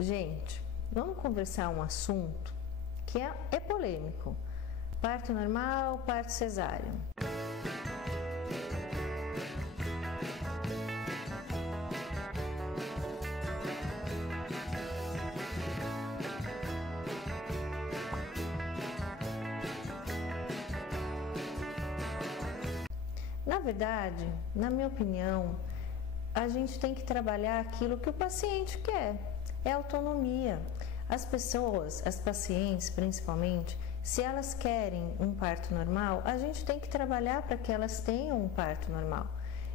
Gente, vamos conversar um assunto que é polêmico. Parto normal, parto cesáreo. Na verdade, na minha opinião, a gente tem que trabalhar aquilo que o paciente quer, é autonomia. As pessoas, as pacientes principalmente, se elas querem um parto normal, a gente tem que trabalhar para que elas tenham um parto normal.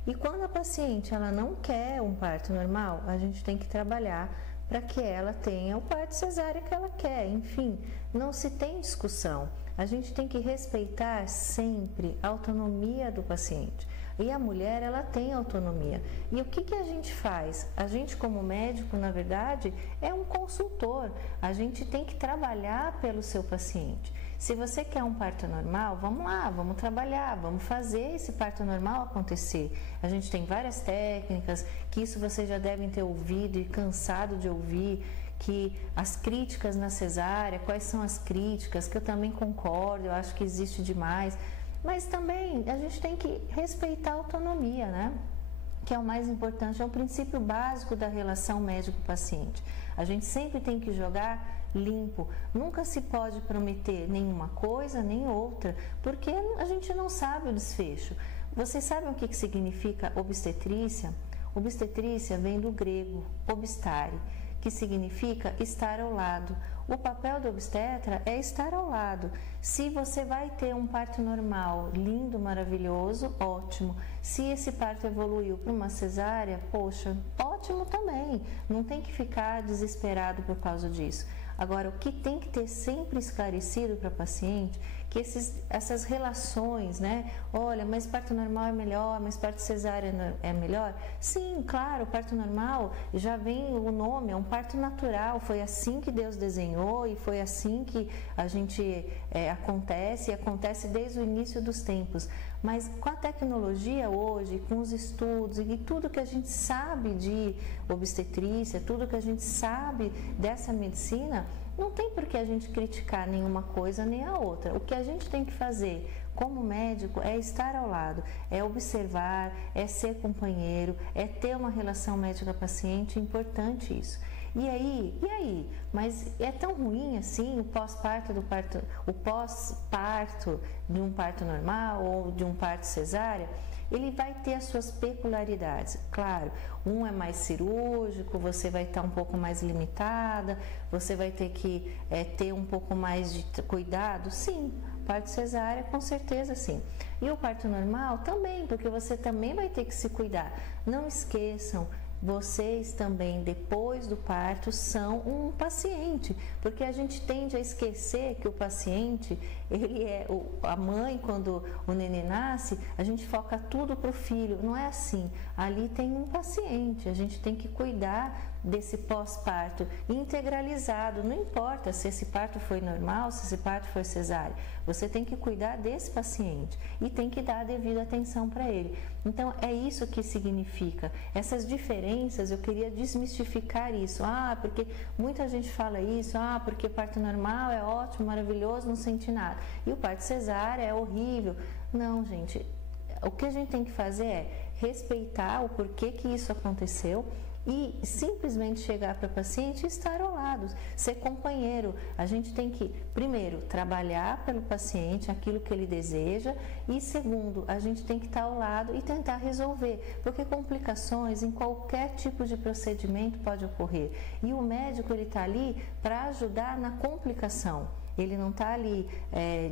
E quando a paciente ela não quer um parto normal, a gente tem que trabalhar para que ela tenha o parto cesárea que ela quer. Enfim, não se tem discussão. A gente tem que respeitar sempre a autonomia do paciente. E a mulher, ela tem autonomia. E o que a gente faz? A gente, como médico, na verdade, é um consultor. A gente tem que trabalhar pelo seu paciente. Se você quer um parto normal, vamos lá, vamos trabalhar, vamos fazer esse parto normal acontecer. A gente tem várias técnicas, que isso vocês já devem ter ouvido e cansado de ouvir, que as críticas na cesárea, quais são as críticas, que eu também concordo, eu acho que existe demais. Mas também a gente tem que respeitar a autonomia, né? Que é o mais importante, é o princípio básico da relação médico-paciente. A gente sempre tem que jogar limpo, nunca se pode prometer nenhuma coisa nem outra, porque a gente não sabe o desfecho. Vocês sabem o que significa obstetrícia? Obstetrícia vem do grego obstare, que significa estar ao lado. O papel do obstetra é estar ao lado. Se você vai ter um parto normal, lindo, maravilhoso, ótimo. Se esse parto evoluiu para uma cesárea, poxa, ótimo também. Não tem que ficar desesperado por causa disso. Agora, o que tem que ter sempre esclarecido para a paciente, que essas relações, né? Olha, mas parto normal é melhor, mas parto cesárea é melhor? Sim, claro, o parto normal já vem o nome, é um parto natural, foi assim que Deus desenhou e foi assim que a gente acontece, e acontece desde o início dos tempos. Mas com a tecnologia hoje, com os estudos e tudo que a gente sabe de obstetrícia, tudo que a gente sabe dessa medicina, não tem por que a gente criticar nenhuma coisa nem a outra. O que a gente tem que fazer como médico é estar ao lado, é observar, é ser companheiro, é ter uma relação médica-paciente, é importante isso. E aí? Mas é tão ruim assim o pós-parto de um parto normal ou de um parto cesárea? Ele vai ter as suas peculiaridades. Claro, um é mais cirúrgico, você vai estar um pouco mais limitada, você vai ter que ter um pouco mais de cuidado. Sim, parto cesárea com certeza sim. E o parto normal também, porque você também vai ter que se cuidar. Não esqueçam, vocês também, depois do parto, são um paciente, porque a gente tende a esquecer que o paciente, ele é a mãe, quando o neném nasce, a gente foca tudo para o filho. Não é assim. Ali tem um paciente, a gente tem que cuidar desse pós-parto integralizado. Não importa se esse parto foi normal, se esse parto foi cesárea, você tem que cuidar desse paciente e tem que dar a devida atenção para ele. Então, é isso que significa. Essas diferenças, eu queria desmistificar isso. Porque muita gente fala isso, porque parto normal é ótimo, maravilhoso, não senti nada. E o parto cesárea é horrível. Não, gente, o que a gente tem que fazer é respeitar o porquê que isso aconteceu e simplesmente chegar para o paciente e estar ao lado, ser companheiro. A gente tem que, primeiro, trabalhar pelo paciente, aquilo que ele deseja, e segundo, a gente tem que estar ao lado e tentar resolver, porque complicações em qualquer tipo de procedimento pode ocorrer, e o médico ele está ali para ajudar na complicação. Ele não está ali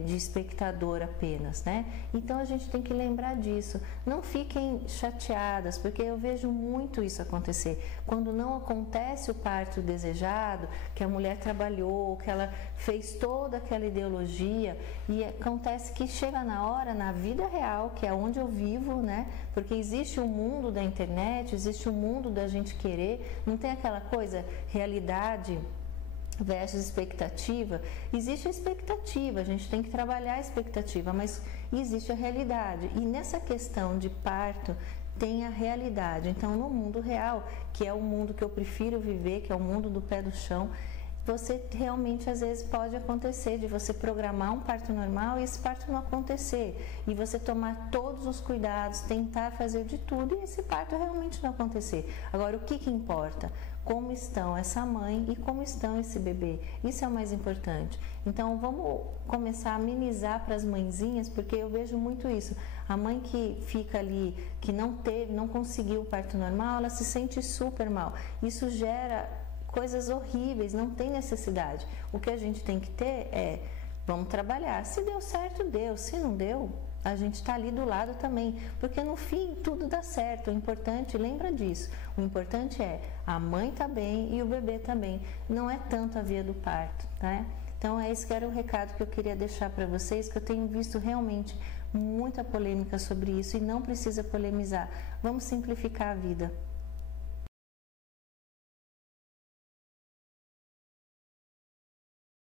de espectador apenas, né? Então a gente tem que lembrar disso. Não fiquem chateadas, porque eu vejo muito isso acontecer. Quando não acontece o parto desejado, que a mulher trabalhou, que ela fez toda aquela ideologia, e acontece que chega na hora, na vida real, que é onde eu vivo, né? Porque existe o mundo da internet, existe o mundo da gente querer, não tem aquela coisa, realidade versus expectativa. Existe a expectativa, a gente tem que trabalhar a expectativa, mas existe a realidade. E nessa questão de parto tem a realidade. Então, no mundo real, que é o mundo que eu prefiro viver, que é o mundo do pé do chão, você realmente às vezes pode acontecer de você programar um parto normal e esse parto não acontecer, e você tomar todos os cuidados, tentar fazer de tudo e esse parto realmente não acontecer. Agora, o que importa? Como estão essa mãe e como estão esse bebê? Isso é o mais importante. Então, vamos começar a amenizar para as mãezinhas, porque eu vejo muito isso. A mãe que fica ali, que não conseguiu o parto normal, ela se sente super mal. Isso gera coisas horríveis, não tem necessidade. O que a gente tem que ter é, vamos trabalhar. Se deu certo, deu. Se não deu, a gente está ali do lado também, porque no fim tudo dá certo. O importante, lembra disso, o importante é a mãe tá bem e o bebê tá bem, não é tanto a via do parto, tá? Então esse que era o recado que eu queria deixar para vocês, que eu tenho visto realmente muita polêmica sobre isso e não precisa polemizar. Vamos simplificar a vida.